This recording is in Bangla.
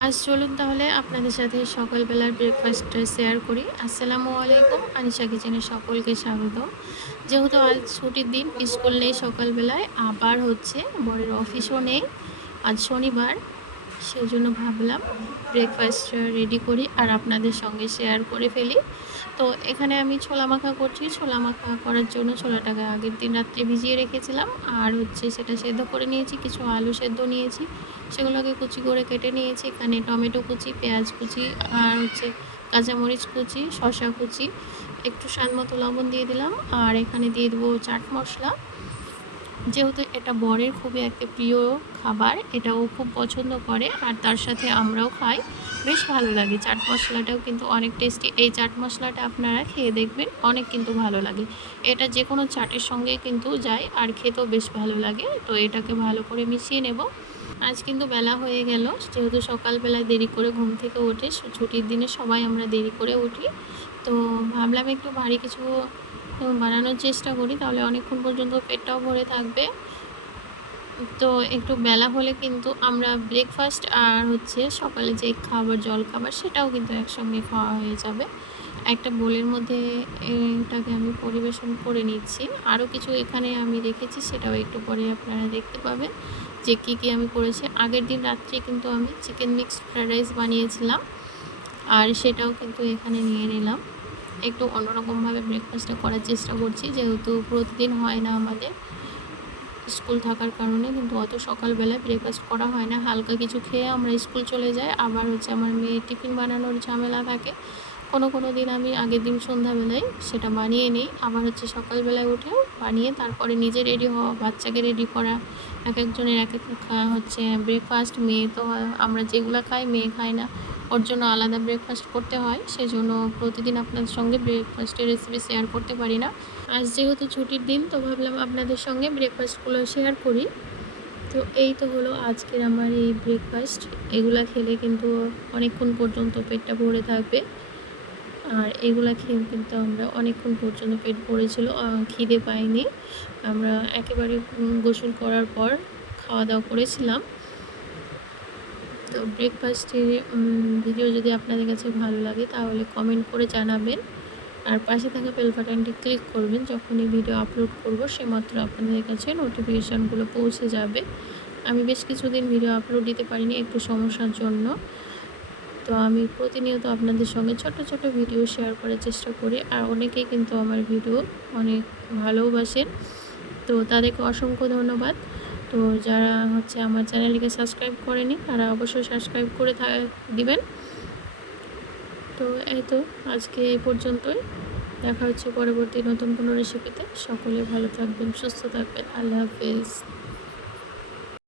আজ চলুন তাহলে আপনাদের সাথে সকালবেলার ব্রেকফাস্টটা শেয়ার করি। আসসালামু আলাইকুম, আনিশা কিচেনের সকলকে স্বাগত। যেহেতু আজ ছুটির দিন, স্কুল নেই সকালবেলায়, আবার হচ্ছে বরের অফিসও নেই। আজ শনিবার সেই জন্য ভাবলাম ব্রেকফাস্ট রেডি করি আর আপনাদের সঙ্গে শেয়ার করে ফেলি। তো এখানে আমি ছোলা মাখা করছি। ছোলা মাখা করার জন্য ছোলাটাকে আগের দিন রাত্রে ভিজিয়ে রেখেছিলাম। আর হচ্ছে সেটা সেদ্ধ করে নিয়েছি, কিছু আলু সেদ্ধ নিয়েছি, সেগুলোকে কুচি করে কেটে নিয়েছি। এখানে টমেটো কুচি, পেঁয়াজ কুচি আর হচ্ছে কাঁচামরিচ কুচি, শসা কুচি, একটু স্বাদ মতো লবণ দিয়ে দিলাম। আর এখানে দিয়ে দেবো চাট মশলা। যেহেতু এটা বরের খুবই একটা প্রিয় খাবার, এটাও খুব পছন্দ করে আর তার সাথে আমরাও খাই। বেশ ভালো লাগে, চাট মশলাটাও কিন্তু অনেক টেস্টি এই চাট মশলাটা আপনারা খেয়ে দেখবেন, অনেক কিন্তু ভালো লাগে। এটা যে কোনো চাটের সঙ্গে কিন্তু যায় আর খেতেও বেশ ভালো লাগে, তো এটাকে ভালো করে মিশিয়ে নেব। আজ কিন্তু বেলা হয়ে গেল, যেহেতু সকালবেলায় দেরি করে ঘুম থেকে উঠে, ছুটির দিনে সবাই আমরা দেরি করে উঠি। তো ভাবলাম একটু ভারী কিছু বানানোর চেষ্টা করি, তাহলে অনেকক্ষণ পর্যন্ত পেটটাও ভরে থাকবে। তো একটু বেলা হলে কিন্তু আমরা ব্রেকফাস্ট আর হচ্ছে সকালে যে খাবার, জল খাবার, সেটাও কিন্তু একসঙ্গে খাওয়া হয়ে যাবে। একটা বোলের মধ্যে এটাকে আমি পরিবেশন করে নিচ্ছি। আরও কিছু এখানে আমি রেখেছি সেটাও একটু পরে আপনারা দেখতে পাবেন যে কী কী আমি করেছি। আগের দিন রাত্রে কিন্তু আমি চিকেন মিক্সড ফ্রাইড রাইস বানিয়েছিলাম, আর সেটাও কিন্তু এখানে নিয়ে নিলাম। একটু অন্যরকমভাবে ব্রেকফাস্টটা করার চেষ্টা করছি। যেহেতু প্রতিদিন হয় না আমাদের স্কুল থাকার কারণে, কিন্তু অত সকালবেলায় ব্রেকফাস্ট করা হয় না। হালকা কিছু খেয়ে আমরা স্কুল চলে যাই। আবার হচ্ছে আমার মেয়ে টিফিন বানানোর ঝামেলা থাকে। কোনো কোনো দিন আমি আগের দিন সন্ধ্যাবেলায় সেটা বানিয়ে নিই। আবার হচ্ছে সকালবেলায় উঠেও বানিয়ে তারপরে নিজে রেডি হওয়া, বাচ্চাকে রেডি করা, এক একজনের এক এক হচ্ছে ব্রেকফাস্ট মেয়ে তো আমরা যেগুলো খাই মেয়ে খাই না। ওর জন্য আলাদা ব্রেকফাস্ট করতে হয়, সেজন্য প্রতিদিন আপনাদের সঙ্গে ব্রেকফাস্টের রেসিপি শেয়ার করতে পারি না। আজ যেহেতু ছুটির দিন, তো ভাবলাম আপনাদের সঙ্গে ব্রেকফাস্টগুলো শেয়ার করি। তো এই তো হলো আজকের আমার এই ব্রেকফাস্ট এগুলা খেলে কিন্তু অনেকক্ষণ পর্যন্ত পেটটা ভরে থাকবে। আর এগুলা খেয়েও কিন্তু আমরা অনেকক্ষণ পর্যন্ত পেট ভরেছিল খিদে পাইনি। আমরা একেবারে গোসল করার পর খাওয়া দাওয়া করেছিলাম। তো ব্রেকফাস্টের ভিডিও যদি আপনাদের কাছে ভালো লাগে তাহলে কমেন্ট করে জানাবেন। আর পাশে থাকা বেল বাটনটি ক্লিক করবেন, যখনই ভিডিও আপলোড করব সেমাত্র আপনাদের কাছে নোটিফিকেশানগুলো পৌঁছে যাবে। আমি বেশ কিছুদিন ভিডিও আপলোড দিতে পারিনি, একটু সমস্যার জন্য। তো আমি প্রতিনিয়ত আপনাদের সঙ্গে ছোট ছোট ভিডিও শেয়ার করার চেষ্টা করি। আর অনেকেই কিন্তু আমার ভিডিও অনেক ভালোবাসেন। তো তাদেরকে অসংখ্য ধন্যবাদ। তো যারা হচ্ছে আমার চ্যানেলটিকে সাবস্ক্রাইব করেনি, তারা অবশ্যই সাবস্ক্রাইব করে দিবেন। তো এই তো আজকে এই পর্যন্তই। দেখা হচ্ছে পরবর্তী নতুন কোনো রেসিপিতে সকলে ভালো থাকবেন, সুস্থ থাকবেন। আল্লাহ হাফিজ।